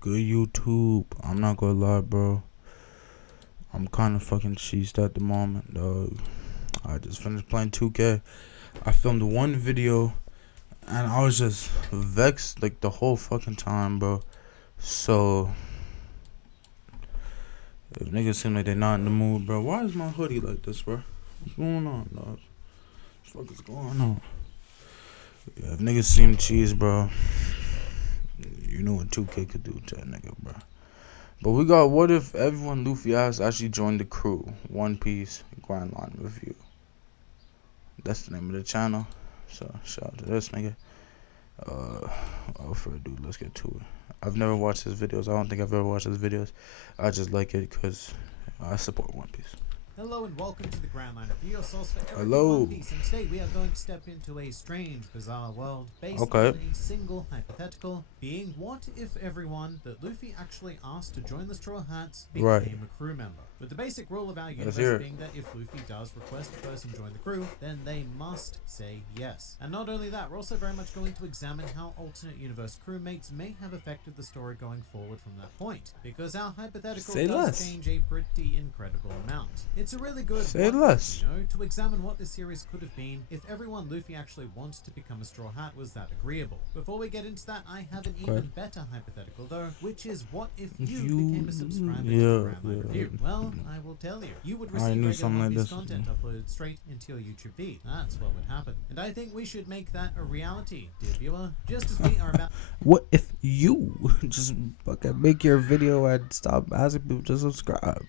good, YouTube? I'm not gonna lie, bro. I'm kind of fucking cheesed at the moment, dog. I just finished playing 2K. I filmed one video, and I was just vexed like the whole fucking time, bro. So, if niggas seem like they're not in the mood, bro, why is my hoodie like this, bro? What's going on, dog? What the fuck is going on? Yeah, if niggas seem cheese, bro, you know what 2K could do to that nigga, bro. But we got what if everyone Luffy ass actually joined the crew? One Piece Grand Line Review. That's the name of the channel. So shout out to this nigga. For a dude, let's get to it. I've never watched his videos. I don't think I've ever watched his videos. I just like it because I support One Piece. Hello and welcome to the Grand Line Review, your source for everything Hello. One Piece. And today we are going to step into a strange, bizarre world based on a single hypothetical, being what if everyone that Luffy actually asked to join the Straw Hats became a crew member. With the basic rule of our universe being that if Luffy does request a person join the crew, then they must say yes. And not only that, we're also very much going to examine how alternate universe crewmates may have affected the story going forward from that point, because our hypothetical does change a pretty incredible amount. It's a really good to examine what this series could have been if everyone Luffy actually wanted to become a Straw Hat was that agreeable. Before we get into that, I have an even better hypothetical though, which is what if you became a subscriber to the Grand Line Review? Well, I will tell you. You would receive regular One Piece content uploaded straight into your YouTube feed. That's what would happen. And I think we should make that a reality, dear viewer, just as we are about... What if you just fucking make your video and stop asking people to subscribe?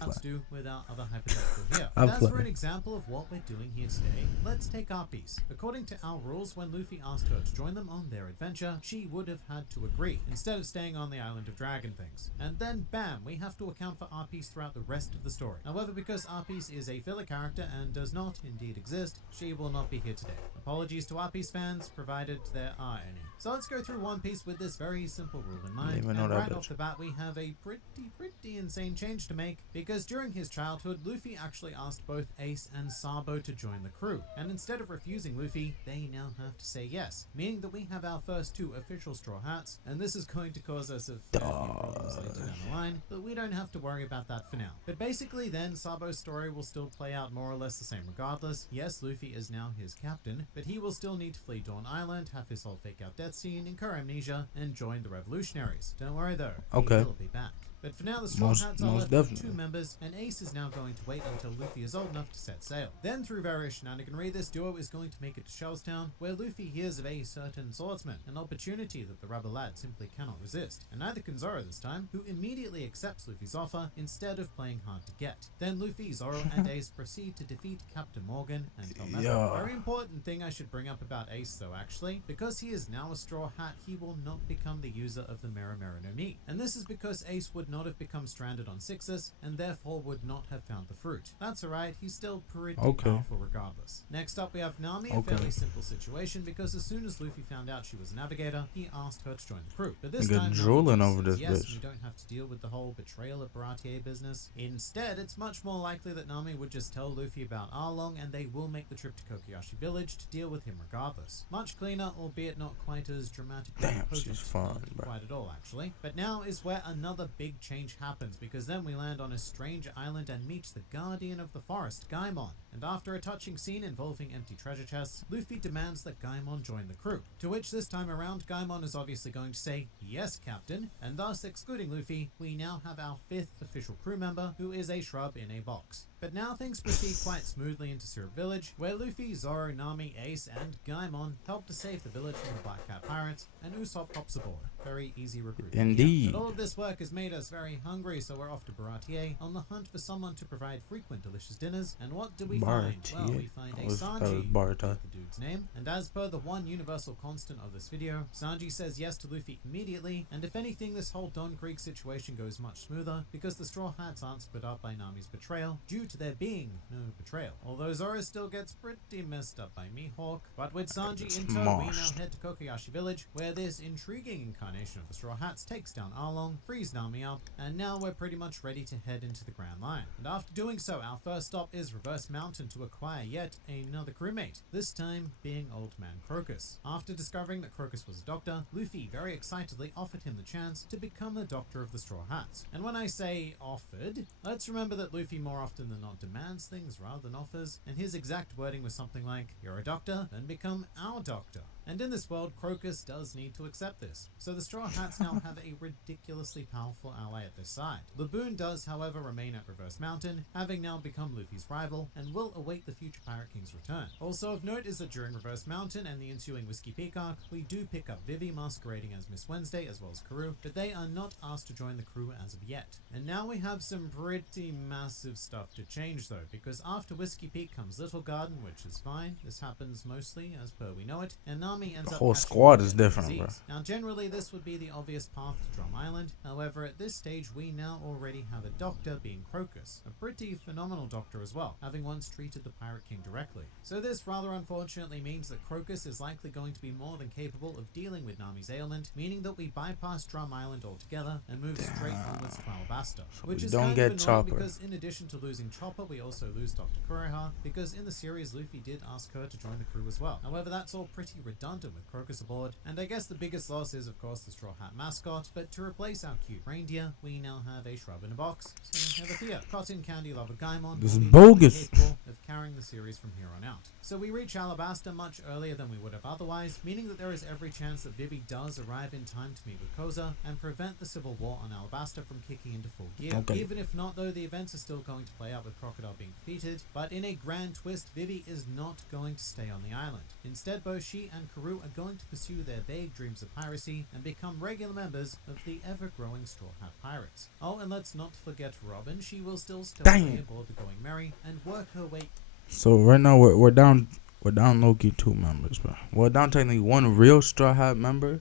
Let's do with our other hypothetical here. As for an example of what we're doing here today, let's take our piece. According to our rules, when Luffy asked her to join them on their adventure, she would have had to agree, instead of staying on the island of dragon things. And then bam, we have to account for our piece throughout the rest of the story. However, because our piece is a filler character and does not indeed exist, she will not be here today. Apologies to our piece fans, provided there are any. So let's go through One Piece with this very simple rule in mind. And right off the bat, we have a pretty insane change to make, because during his childhood, Luffy actually asked both Ace and Sabo to join the crew. And instead of refusing Luffy, they now have to say yes, meaning that we have our first two official Straw Hats, and this is going to cause us a fair few problems later down the line, but we don't have to worry about that for now. But basically then, Sabo's story will still play out more or less the same regardless. Yes, Luffy is now his captain, but he will still need to flee Dawn Island, have his whole fake out death scene, incur amnesia, and join the revolutionaries. Don't worry though, he will be back. But for now, the Straw Hats are left with two members, and Ace is now going to wait until Luffy is old enough to set sail. Then, through various shenaniganry, this duo is going to make it to Shellstown, where Luffy hears of a certain swordsman, an opportunity that the rubber lad simply cannot resist. And neither can Zoro this time, who immediately accepts Luffy's offer instead of playing hard to get. Then Luffy, Zoro, and Ace proceed to defeat Captain Morgan and Helmeppo. Very important thing I should bring up about Ace though, actually, because he is now a Straw Hat, he will not become the user of the Mera Mera no Mi. And this is because Ace would not have become stranded on Sixus, and therefore would not have found the fruit. That's alright, he's still pretty powerful regardless. Next up we have Nami, a fairly simple situation, because as soon as Luffy found out she was a navigator, he asked her to join the crew. But this time, Nami says yes, we don't have to deal with the whole betrayal of Baratie business. Instead, it's much more likely that Nami would just tell Luffy about Arlong, and they will make the trip to Kokoyashi Village to deal with him regardless. Much cleaner, albeit not quite as dramatic. Damn, she's fine, bro. Quite at all, actually. But now is where another big change happens, because then we land on a strange island and meet the guardian of the forest, Gaimon. And after a touching scene involving empty treasure chests, Luffy demands that Gaimon join the crew. To which this time around, Gaimon is obviously going to say, yes, Captain, and thus excluding Luffy, we now have our fifth official crew member, who is a shrub in a box. But now things proceed quite smoothly into Syrup Village, where Luffy, Zoro, Nami, Ace, and Gaimon help to save the village from the Black Cat pirates, and Usopp pops aboard. Very easy recruitment. Indeed. But all of this work has made us very hungry, so we're off to Baratie on the hunt for someone to provide frequent delicious dinners. And what do we find? Well, we find a Sanji, the dude's name. And as per the one universal constant of this video, Sanji says yes to Luffy immediately, and if anything, this whole Don Creek situation goes much smoother, because the Straw Hats aren't split up by Nami's betrayal, due to there being no betrayal. Although Zoro still gets pretty messed up by Mihawk. But with Sanji in tow, we now head to Kokoyashi Village, where this intriguing incarnation of the Straw Hats takes down Arlong, frees Nami up, and now we're pretty much ready to head into the Grand Line. And after doing so, our first stop is Reverse Mountain to acquire yet another crewmate, this time being Old Man Crocus. After discovering that Crocus was a doctor, Luffy very excitedly offered him the chance to become the Doctor of the Straw Hats. And when I say offered, let's remember that Luffy more often than not demands things rather than offers, and his exact wording was something like, "You're a doctor, then become our doctor." And in this world, Crocus does need to accept this. So the Straw Hats now have a ridiculously powerful ally at their side. Laboon does, however, remain at Reverse Mountain, having now become Luffy's rival, and will await the future Pirate King's return. Also of note is that during Reverse Mountain and the ensuing Whiskey Peak arc, we do pick up Vivi masquerading as Miss Wednesday as well as Karoo, but they are not asked to join the crew as of yet. And now we have some pretty massive stuff to change though, because after Whiskey Peak comes Little Garden, which is fine. This happens mostly as per we know it, and Nami ends the up whole catching squad is the different, disease. bro. Now generally this would be the obvious path to Drum Island, however at this stage we now already have a doctor being Crocus, a pretty phenomenal doctor as well, having once treated the Pirate King directly. So this rather unfortunately means that Crocus is likely going to be more than capable of dealing with Nami's ailment, meaning that we bypass Drum Island altogether and move straight onwards to Alabasta, which is kind of annoying because in addition to losing Chopper, we also lose Dr. Kureha, because in the series Luffy did ask her to join the crew as well. However, that's all pretty redundant with Crocus aboard, and I guess the biggest loss is of course the Straw Hat mascot, but to replace our cute reindeer, we now have a shrub in a box, so never fear. Cotton Candy Lover Gaimon This will is be bogus. capable of carrying the series from here on out. So we reach Alabasta much earlier than we would have otherwise, meaning that there is every chance that Vivi does arrive in time to meet with Koza and prevent the civil war on Alabasta from kicking into full gear. Okay. Even if not though, the events are still going to play out with Crocodile being defeated, but in a grand twist, Vivi is not going to stay on the island. Instead, both she and Karoo are going to pursue their vague dreams of piracy and become regular members of the ever-growing Straw Hat Pirates. Oh, and let's not forget Robin. She will still stay aboard the Going Merry and work her way. So right now we're down low-key 2 members, bro. We're down technically 1 real Straw Hat member,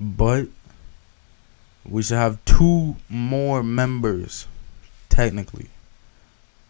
but we should have 2 more members technically.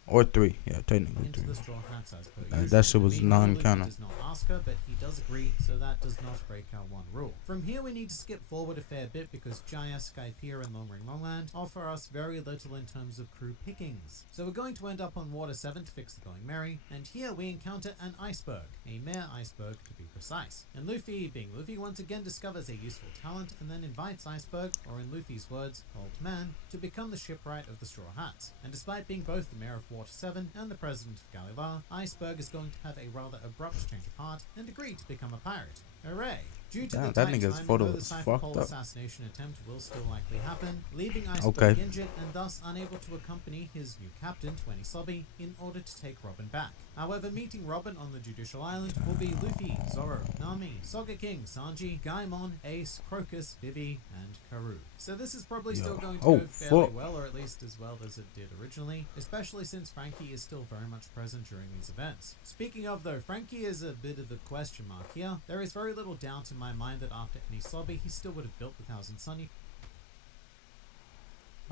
Or 3, yeah, technically 3. The Straw Hats as per That shit was non-canon. Does not ask her, but he does agree, so that does not break our one rule. From here, we need to skip forward a fair bit because Jaya, Skypiea, and Long Ring Longland offer us very little in terms of crew pickings. So we're going to end up on Water 7 to fix the Going Merry, and here we encounter an iceberg, a mare iceberg to be precise. And Luffy, being Luffy, once again discovers a useful talent and then invites Iceberg, or in Luffy's words, Old Man, to become the shipwright of the Straw Hats. And despite being both the mayor of Water 7 and the president of Gallivare, Iceberg is going to have a rather abrupt change of heart and agree to become a pirate. Hooray! Due to the that tight nigga's timing, photo though, the is Cypher fucked Pole up. assassination attempt will still likely happen, leaving Iceberg injured and thus unable to accompany his new captain, Enies Lobby, in order to take Robin back. However, meeting Robin on the Judicial Island will be Luffy, Zoro, Nami, Sogeking, Sanji, Gaimon, Ace, Crocus, Vivi, and Karoo. So this is probably still going to go fairly well, or at least as well as it did originally, especially since Frankie is still very much present during these events. Speaking of though, Frankie is a bit of a question mark here. There is very little doubt in my mind that after Enies Lobby, he still would have built the Thousand Sunny.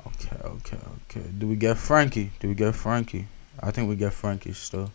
Okay. Do we get Frankie? I think we get Frankie still.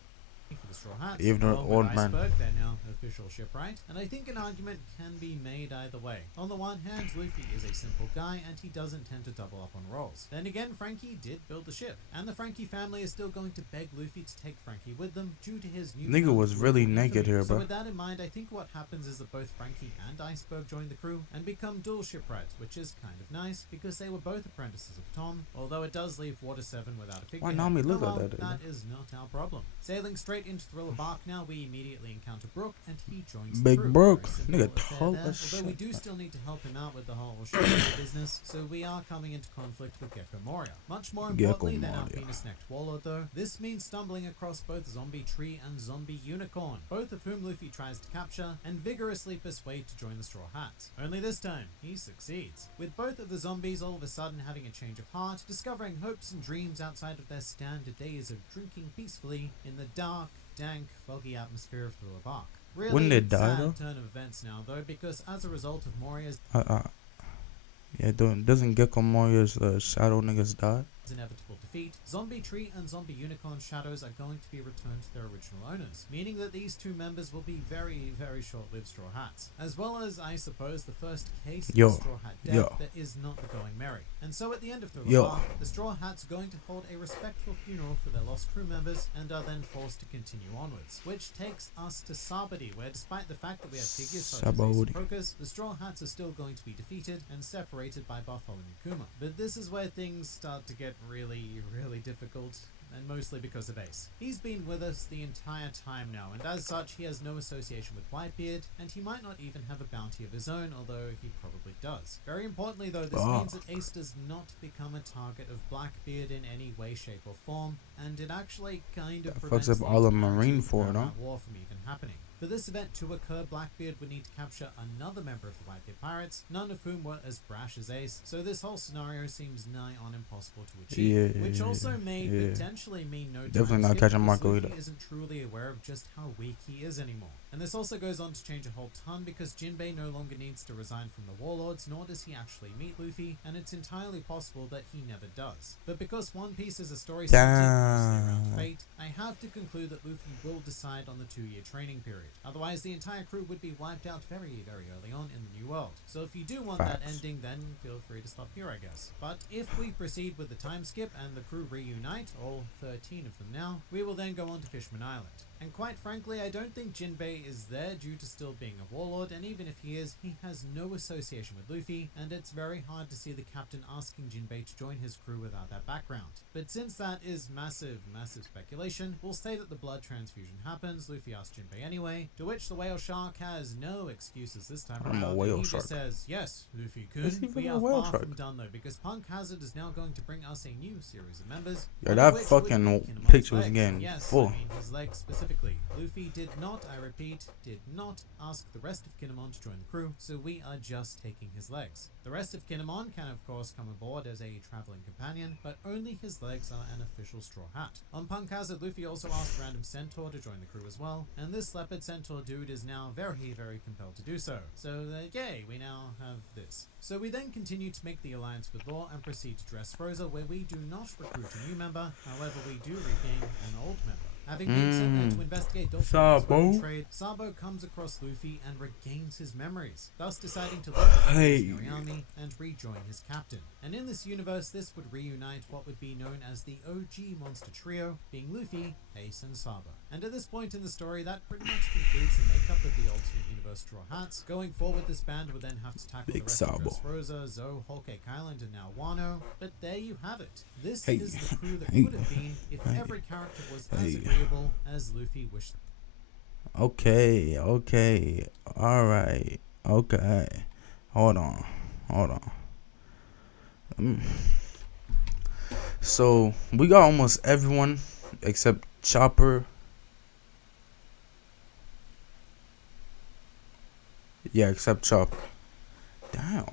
For the Straw Hats, even the Old Man. Iceberg, they're now official shipwright, and I think an argument can be made either way. On the one hand, Luffy is a simple guy and he doesn't tend to double up on roles. Then again, Frankie did build the ship, and the Frankie family is still going to beg Luffy to take Frankie with them due to his new Nigga was really naked here, So bro. with that in mind, I think what happens is that both Frankie and Iceberg join the crew and become dual shipwrights, which is kind of nice because they were both apprentices of Tom, although it does leave Water 7 without a figurehead. Why Nami look well, like that? That is not our problem. Sailing straight into Thriller Bark now, we immediately encounter Brook and he joins the Big crew. Brook, Very nigga simple tall affair there, as shit. although we do still need to help him out with the whole shipping business, so we are coming into conflict with Gecko Moria. Much more importantly than our penis-necked warlord though, this means stumbling across both Zombie Tree and Zombie Unicorn, both of whom Luffy tries to capture and vigorously persuade to join the Straw Hats. Only this time, he succeeds, with both of the zombies all of a sudden having a change of heart, discovering hopes and dreams outside of their standard days of drinking peacefully in the dark, dank, foggy atmosphere of Thriller Bark. Really Wouldn't it die, sad though? turn of events now though, because as a result of Moria's Yeah, doesn't Gecko Moria's shadow niggas die? inevitable defeat, Zombie Tree and Zombie Unicorn Shadows are going to be returned to their original owners, meaning that these two members will be very, very short-lived Straw Hats, as well as, I suppose, the first case of Straw Hat death that is not the going merry. And so at the end of the arc, the Straw Hats are going to hold a respectful funeral for their lost crew members and are then forced to continue onwards, which takes us to Sabaody, where despite the fact that we have figures such as Ace and Crocus, the Straw Hats are still going to be defeated and separated by Bartholomew Kuma. But this is where things start to get really, really difficult, and mostly because of Ace. He's been with us the entire time now, and as such he has no association with Whitebeard, and he might not even have a bounty of his own, although he probably does. Very importantly though, this means that Ace does not become a target of Blackbeard in any way, shape or form, and it actually kind of prevents fucks up all of Marineford, huh? war from even happening. For this event to occur, Blackbeard would need to capture another member of the Whitebeard Pirates, none of whom were as brash as Ace, so this whole scenario seems nigh on impossible to achieve, which also may potentially mean no definitely not catching Marco either. Luffy isn't truly aware of just how weak he is anymore. And this also goes on to change a whole ton because Jinbei no longer needs to resign from the Warlords, nor does he actually meet Luffy, and it's entirely possible that he never does. But because One Piece is a story centered around fate, I have to conclude that Luffy will decide on the 2-year training period. Otherwise, the entire crew would be wiped out very, very early on in the new world. So if you do want that ending, then feel free to stop here, I guess. But if we proceed with the time skip and the crew reunite, all 13 of them now, we will then go on to Fishman Island. And quite frankly, I don't think Jinbei is there due to still being a warlord, and even if he is, he has no association with Luffy, and it's very hard to see the captain asking Jinbei to join his crew without that background. But since that is massive, massive speculation, we'll say that the blood transfusion happens. Luffy asks Jinbei anyway, to which the whale shark has no excuses this time around. I'm a whale he shark. just says, yes, Luffy-kun, we are far from done though, because Punk Hazard is now going to bring us a new series of members. Yeah, that fucking picture was getting full. I mean his legs specifically. Luffy did not, I repeat, did not ask the rest of Kinemon to join the crew, so we are just taking his legs. The rest of Kinemon can of course come aboard as a traveling companion, but only his legs are an official Straw Hat. On Punk Hazard, Luffy also asked Random Centaur to join the crew as well, and this Leopard Centaur dude is now very, very compelled to do so. So yay, we now have this. So we then continue to make the alliance with Law and proceed to Dressrosa, where we do not recruit a new member, however we do regain an old member. Having been sent there to investigate Dolphin's trade, Sabo comes across Luffy and regains his memories, thus deciding to leave the army and rejoin his captain. And in this universe, this would reunite what would be known as the OG monster trio, being Luffy, Ace, and Sabo. And at this point in the story, that pretty much concludes the makeup of the Ultimate Universe Straw Hats. Going forward, this band would then have to tackle the rest of Dressrosa, Zoe, Whole Cake Island, and now Wano. But there you have it. This is the crew that could have been if every character was as agreeable as Luffy wished. Okay, alright, okay. Hold on. So, we got almost everyone except Chopper. Yeah, except Chopper. Damn.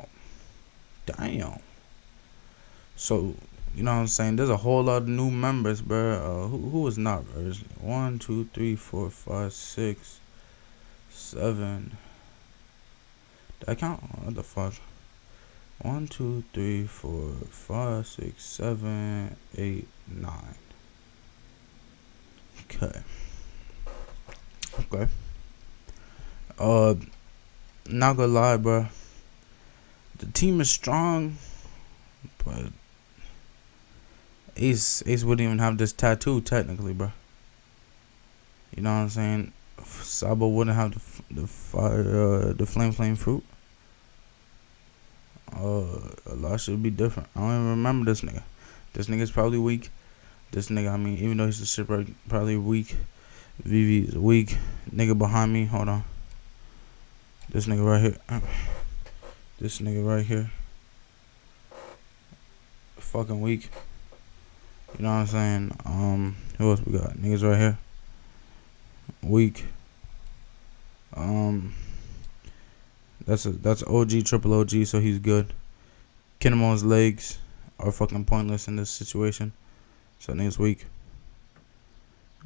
So, you know what I'm saying? There's a whole lot of new members, bro. Who is not, bro? 1, 2, 3, 4, 5, 6, 7. Did I count? What the fuck? 1, 2, 3, 4, 5, 6, 7, 8, 9. Okay. Not gonna lie, bro. The team is strong, but Ace wouldn't even have this tattoo technically, bro. You know what I'm saying? Sabo wouldn't have the flame fruit. A lot should be different. I don't even remember this nigga. This nigga's probably weak. This nigga, I mean, even though he's a shipwreck, probably weak. Vivi is weak. Nigga behind me, hold on. This nigga right here. This nigga right here. Fucking weak. You know what I'm saying? Who else we got? Niggas right here. Weak. That's OG, triple OG, so he's good. Kinemon's legs are fucking pointless in this situation. So nigga's weak.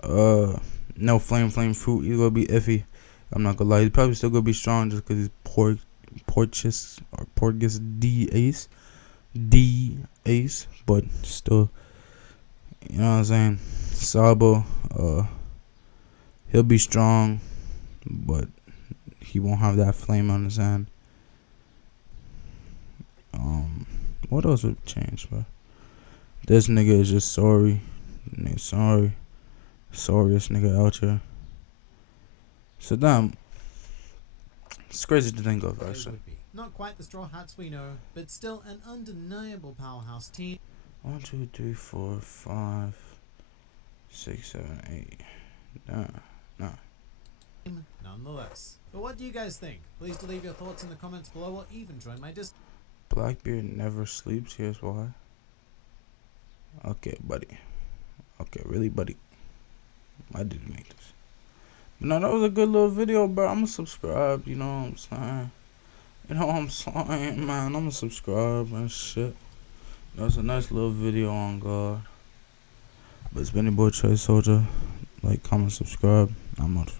No flame fruit. He's gonna be iffy. I'm not gonna lie. He's probably still gonna be strong just because he's Porgus D Ace. D Ace, but still, you know what I'm saying? Sabo, he'll be strong, but he won't have that flame on his hand. What else would change, bro? This nigga is just sorry. Nigga, sorry. Sorriest nigga out here. So damn, it's crazy to think of, actually. Not quite the Straw Hats we know, but still an undeniable powerhouse team. 1, 2, 3, 4, 5, 6, 7, 8. Nah. Nonetheless. But what do you guys think? Please do leave your thoughts in the comments below, or even join my Discord. Blackbeard never sleeps. Here's why. Okay, buddy. Okay, really, buddy. I didn't make this. But no, that was a good little video, bro. I'm gonna subscribe. You know what I'm saying? You know what I'm saying, man? I'm gonna subscribe and shit. That's a nice little video on God. But it's been your boy Trey Soldier. Like, comment, subscribe. I'm out.